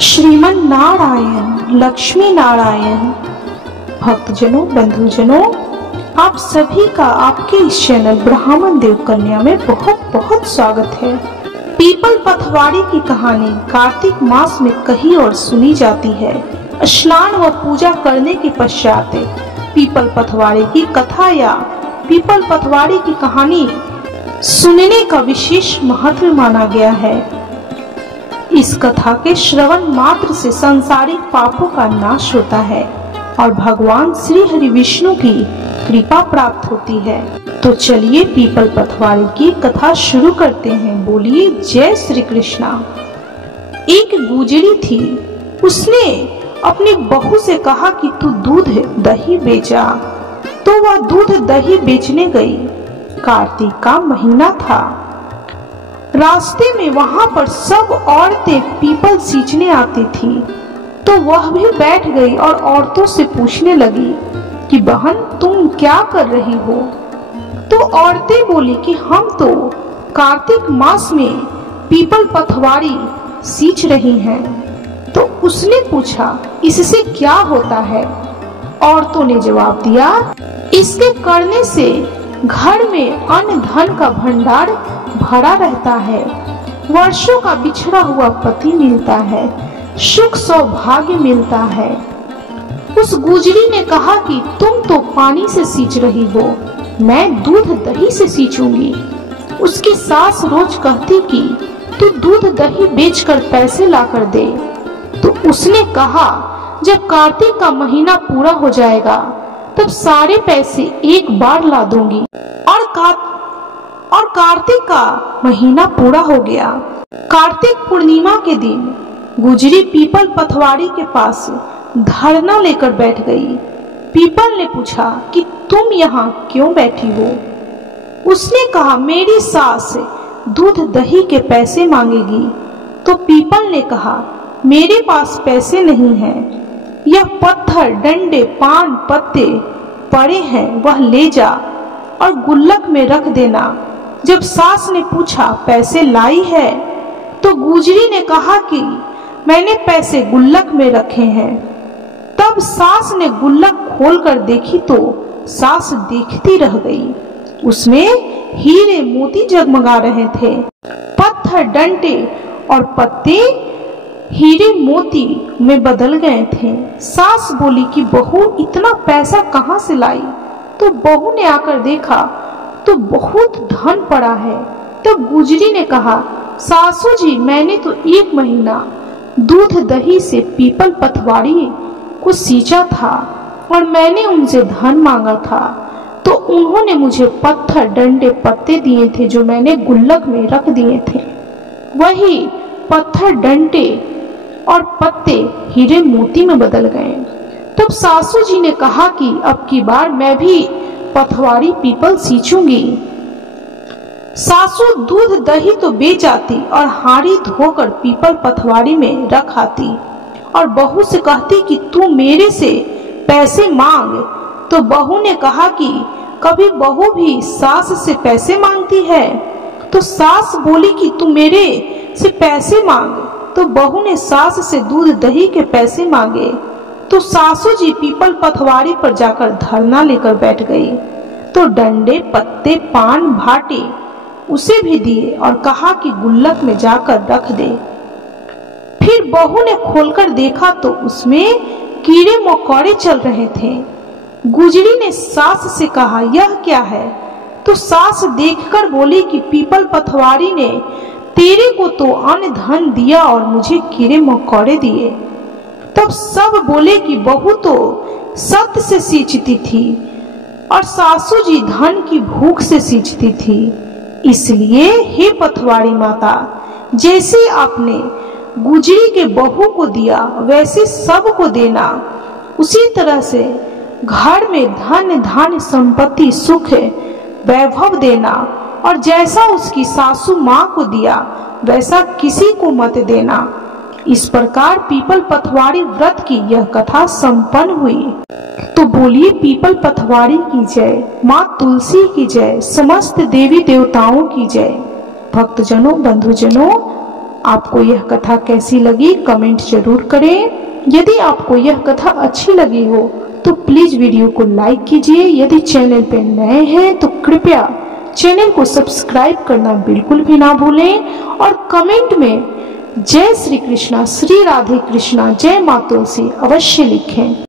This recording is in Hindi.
श्रीमन नारायण लक्ष्मी नारायण। भक्तजनों, बंधुजनों, आप सभी का आपके इस चैनल ब्राह्मण देव कन्या में बहुत बहुत स्वागत है। पीपल पथवाड़ी की कहानी कार्तिक मास में कही और सुनी जाती है। स्नान व पूजा करने के पश्चात पीपल पथवाड़ी की कथा या पीपल पथवाड़ी की कहानी सुनने का विशेष महत्व माना गया है। इस कथा के श्रवण मात्र से सांसारिक पापों का नाश होता है और भगवान श्री हरि विष्णु की कृपा प्राप्त होती है। तो चलिए पीपल पथवाड़ी की कथा शुरू करते हैं। बोलिए जय श्री कृष्णा। एक गुजरी थी, उसने अपनी बहू से कहा कि तू दूध दही बेचा, तो वह दूध दही बेचने गई। कार्तिक का महीना था। रास्ते में वहां पर सब औरतें पीपल सींचने आती थी, तो वह भी बैठ गई और औरतों से पूछने लगी कि बहन तुम क्या कर रही हो। तो औरतें बोली कि हम तो कार्तिक मास में पीपल पथवाड़ी सींच रही हैं। तो उसने पूछा इससे क्या होता है। औरतों ने जवाब दिया, इसके करने से घर में अन्न धन का भंडार भरा रहता है, वर्षों का बिछड़ा हुआ पति मिलता है, सुख सौभाग्य मिलता है। उस गुजरी ने कहा कि तुम तो पानी से सींच रही हो, मैं दूध दही से सींचूंगी। उसकी सास रोज कहती कि तू दूध दही बेचकर पैसे लाकर दे। तो उसने कहा जब कार्तिक का महीना पूरा हो जाएगा तब सारे पैसे एक बार ला दूंगी। और कार्तिक का महीना पूरा हो गया। कार्तिक पूर्णिमा के दिन गुजरी पीपल पथवाड़ी के पास धरना लेकर बैठ गई। पीपल ने पूछा कि तुम यहाँ क्यों बैठी हो। उसने कहा मेरी सास दूध दही के पैसे मांगेगी। तो पीपल ने कहा मेरे पास पैसे नहीं हैं, यह पत्थर डंडे पान पत्ते पड़े हैं, वह ले जा और गुल्लक में रख देना। जब सास ने पूछा पैसे लाई है, तो गुजरी ने कहा कि मैंने पैसे गुल्लक में रखे हैं। तब सास ने गुल्लक खोलकर देखी तो सास देखती रह गई। उसमें हीरे मोती जगमगा रहे थे। पत्थर डंडे और पत्ते हीरे मोती में बदल गए थे। सास बोली कि बहू इतना पैसा कहाँ से लाई। तो बहू ने आकर देखा तो बहुत धन पड़ा है। तब गुजरी ने कहा सासू जी मैंने तो एक महीना दूध दही से पीपल पथवाड़ी को सींचा था और मैंने उनसे धन मांगा था, तो उन्होंने मुझे पत्थर डंडे पत्ते दिए थे जो मैंने गुल्लक में रख दिए थे। वही पत्थर डंडे और पत्ते हीरे मोती में बदल गए। तब सासू जी ने कहा कि अब की बार मैं भी पथवाड़ी पीपल सींचूंगी। सासू दूध दही तो बेच आती और हारी धोकर पीपल पथवाड़ी में रख आती और बहू से कहती कि तू मेरे से पैसे मांग। तो बहू ने कहा कि कभी बहू भी सास से पैसे मांगती है। तो सास बोली कि तू मेरे से पैसे मांग। तो बहू ने सास से दूध दही के पैसे मांगे। तो सासू जी पीपल पथवाड़ी पर जाकर धरना लेकर बैठ गई। तो डंडे पत्ते पान भाटे उसे भी दिए और कहा कि गुल्लक में जाकर रख दे। फिर बहू ने खोलकर देखा तो उसमें कीड़े मकोड़े चल रहे थे। गुजरी ने सास से कहा यह क्या है। तो सास देखकर बोली कि पीपल पथवाड़ी ने तेरे को तो अन्न धन दिया और मुझे कीड़े मकोड़े दिए। तब सब बोले कि बहू तो सत्य से सींचती थी और सासू जी धन की भूख से सींचती थी। इसलिए हे पथवाड़ी माता, जैसे आपने गुजरी के बहू को दिया वैसे सब को देना। उसी तरह से घर में धन धान्य संपत्ति सुख वैभव देना और जैसा उसकी सासू माँ को दिया वैसा किसी को मत देना। इस प्रकार पीपल पथवाड़ी व्रत की यह कथा संपन्न हुई। तो बोलिए पीपल पथवाड़ी की जय, माँ तुलसी की जय, समस्त देवी देवताओं की जय। भक्तजनों बंधुजनों, आपको यह कथा कैसी लगी कमेंट जरूर करें। यदि आपको यह कथा अच्छी लगी हो तो प्लीज वीडियो को लाइक कीजिए। यदि चैनल पर नए हैं तो कृपया चैनल को सब्सक्राइब करना बिल्कुल भी ना भूलें और कमेंट में जय श्री कृष्णा, श्री राधे कृष्णा, जय माँ तुलसी अवश्य लिखें।